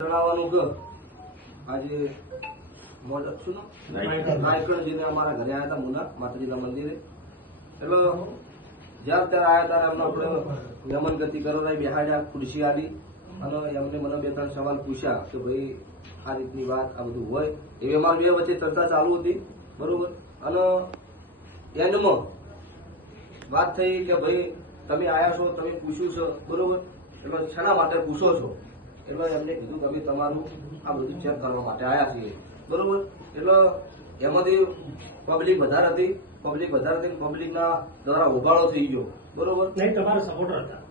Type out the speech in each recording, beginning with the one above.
જણાવવાનું કે આજે મોજ છું નાયકણજીને અમારા ઘરે આવ્યા હતા મુના માતાજીના મંદિરે એટલે જ્યાં ત્યારે આવ્યા ત્યારે એમને આપણે નમન ગતિ કરવા બેહાડ્યા ખુરશી આલી અને એમને મને બે ત્રણ સવાલ પૂછ્યા કે ભાઈ આ રીતની વાત આ બધું હોય એવી અમારી બે વચ્ચે ચર્ચા ચાલુ હતી બરોબર અને એન્ડમાં વાત થઈ કે ભાઈ તમે આયા છો તમે પૂછ્યું છે બરોબર એટલે શેના માટે પૂછો છો એટલે એમને કીધું કે અમે તમારું આ બધું ચેક કરવા માટે આવ્યા છીએ બરોબર એટલે એમાંથી પબ્લિક વધારે હતી પબ્લિકના દ્વારા ઉભાળો થઈ ગયો બરોબર નહીં તમારા સપોર્ટર હતા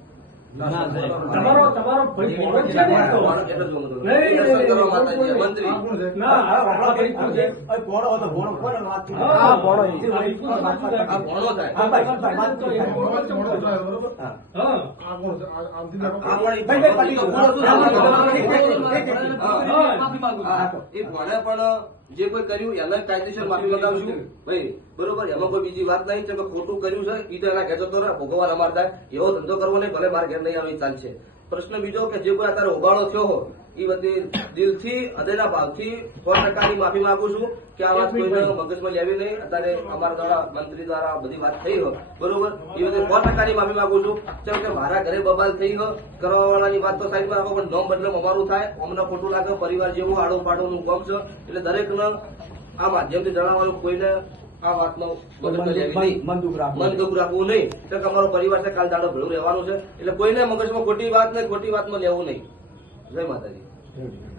જે કોઈ કર્યું એને કાયદેસર માફી મંગાવશું ભાઈ બરોબર એમાં કોઈ બીજી વાત નહીં છે કે ખોટું કર્યું છે એ તો એના ઘેર જતો રહે ભોગવવા અમાર થાય એવો ધંધો કરવો નહીં ભલે મારા ઘેર નહીં આવે ચાલશે પ્રશ્ન બીજો કે જે કોઈ અત્યારે ઉબાળો થયો હોય એ બધી દિલથી હૃદયના ભાવથી 100% માફી માંગુ છું કે આ વાત કોઈને મગજમાં લેવી નહીં અત્યારે અમારા દ્વારા મંત્રી દ્વારા બધી વાત થઈ હોય બરોબર એ બધી 100% માફી માંગુ છું કેમ કે મારા ઘરે બબાલ થઈ ગયો કરવા વાળાની વાત તો સાઈડ માં પણ નોમ બદલમ અમારું થાય અમને ખોટું લાગે પરિવાર જેવું આડો પાડોનું કામ છે એટલે દરેકને આ માધ્યમથી જણાવવાનું કોઈને આ વાતનો મન દુઃખ રાખવું નહીં તો અમારો પરિવાર છે કાલ દાડો ભેળું રહેવાનું છે એટલે કોઈને મગજમાં ખોટી વાત નહીં ખોટી વાતમાં લેવું નહીં જય માતાજી